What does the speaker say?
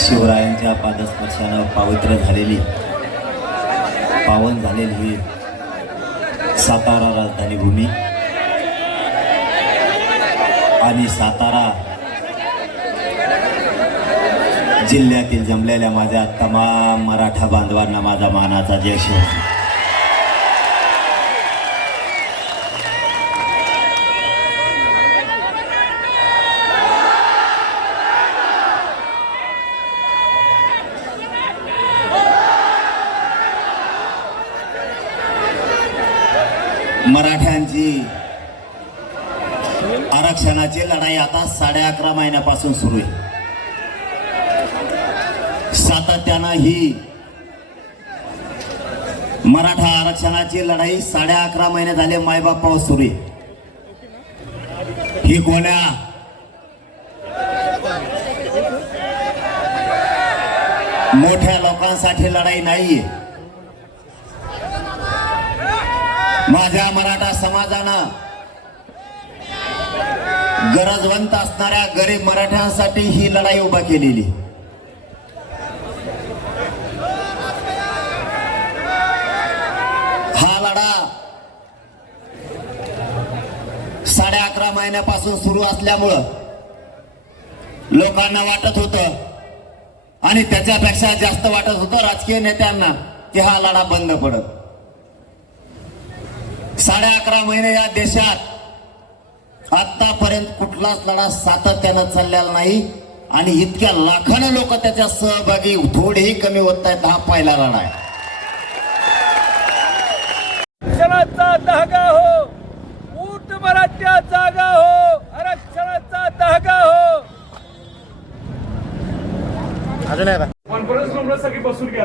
शिवरायांच्या पादस्पर्शानं पावित्र झालेली पावन झालेली ही सातारा राजधानी भूमी आणि सातारा जिल्ह्यातील जमलेल्या माझ्या तमाम मराठा बांधवांना माझा मानाचा जय शिवराय. मराठ्यांची आरक्षणाची लढाई आता साडे अकरा महिन्यापासून सुरू आहे. सातत्यानं ही मराठा आरक्षणाची लढाई साडे अकरा महिने झाले मायबापावर सुरू आहे. ही कोण्या मोठ्या लोकांसाठी लढाई नाहीये. माझ्या मराठा समाजानं गरजवंत असणाऱ्या गरीब मराठ्यांसाठी ही लढाई उभा केलेली. हा लढा साडे अकरा महिन्यापासून सुरू असल्यामुळं लोकांना वाटत होतं आणि त्याच्यापेक्षा जास्त वाटत होतं राजकीय नेत्यांना की हा लढा बंद पडत. साडे अकरा महिने या देशात आतापर्यंत कुठलाच लढा सातत्यानं चाललेला नाही आणि इतक्या लाखानं लोक त्याच्या सहभागी थोडेही कमी होत आहेत हा पहिला लढा आहे. आरक्षणाचा धागा हो ऊट मराठ्या जागा हो आरक्षणाचा धागा हो. कॉन्फरन्स रूमला सगळी बसून घ्या